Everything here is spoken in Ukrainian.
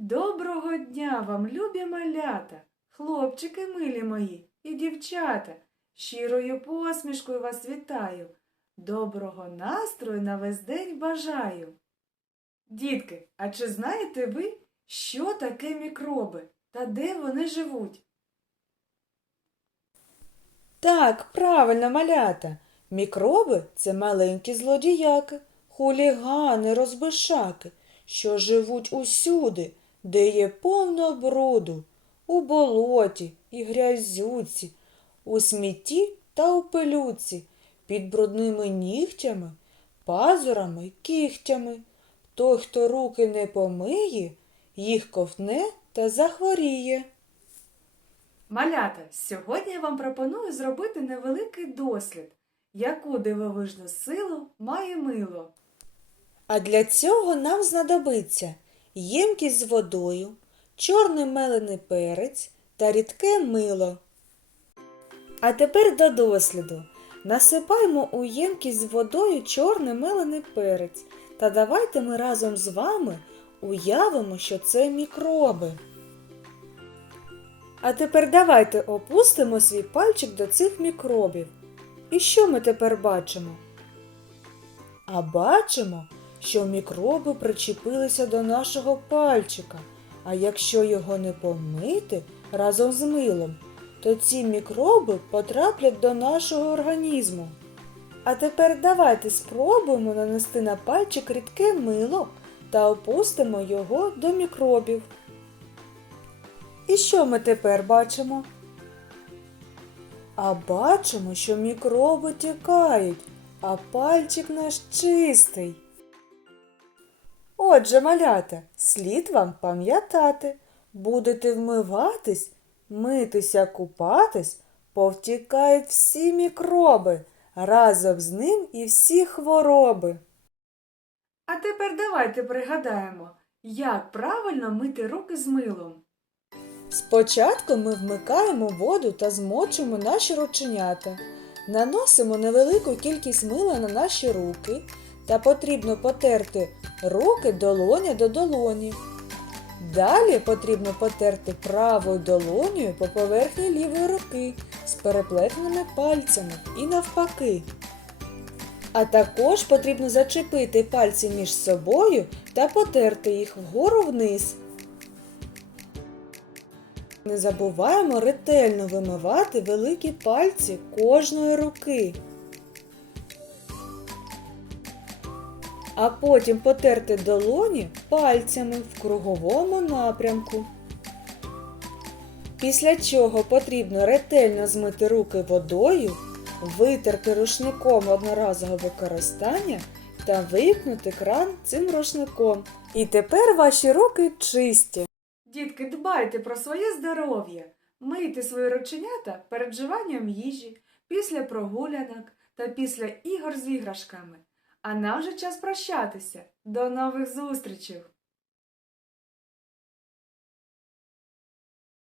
Доброго дня вам, любі малята, хлопчики милі мої і дівчата. Щирою посмішкою вас вітаю. Доброго настрою на весь день бажаю. Дітки, а чи знаєте ви, що таке мікроби та де вони живуть? Так, правильно, малята. Мікроби це маленькі злодіяки, хулігани, розбишаки, що живуть усюди, де є повно бруду, у болоті і грязюці, у смітті та у пилюці, під брудними нігтями, пазурами, кігтями. Той, хто руки не помиє, їх ковтне та захворіє. Малята, сьогодні я вам пропоную зробити невеликий дослід, яку дивовижну силу має мило. А для цього нам знадобиться ємкість з водою, чорний мелений перець та рідке мило. А тепер до досліду. Насипаємо у ємкість з водою чорний мелений перець та давайте ми разом з вами уявимо, що це мікроби. А тепер давайте опустимо свій пальчик до цих мікробів. І що ми тепер бачимо? А бачимо, що мікроби причепилися до нашого пальчика, а якщо його не помити разом з милом, то ці мікроби потраплять до нашого організму. А тепер давайте спробуємо нанести на пальчик рідке мило та опустимо його до мікробів. І що ми тепер бачимо? А бачимо, що мікроби тікають, а пальчик наш чистий. Отже, малята, слід вам пам'ятати, будете вмиватись, митися, купатись, повтікають всі мікроби, разом з ним і всі хвороби. А тепер давайте пригадаємо, як правильно мити руки з милом. Спочатку ми вмикаємо воду та змочуємо наші рученята. Наносимо невелику кількість мила на наші руки та потрібно потерти руки долоня до долоні. Далі потрібно потерти правою долонею по поверхні лівої руки з переплетеними пальцями і навпаки. А також потрібно зачепити пальці між собою та потерти їх вгору вниз. Не забуваємо ретельно вимивати великі пальці кожної руки. А потім потерти долоні пальцями в круговому напрямку. Після чого потрібно ретельно змити руки водою, витерти рушником одноразового використання та вимкнути кран цим рушником. І тепер ваші руки чисті. Дітки, дбайте про своє здоров'я, мийте свої рученята перед вживанням їжі, після прогулянок та після ігор з іграшками. А нам вже час прощатися. До нових зустрічей!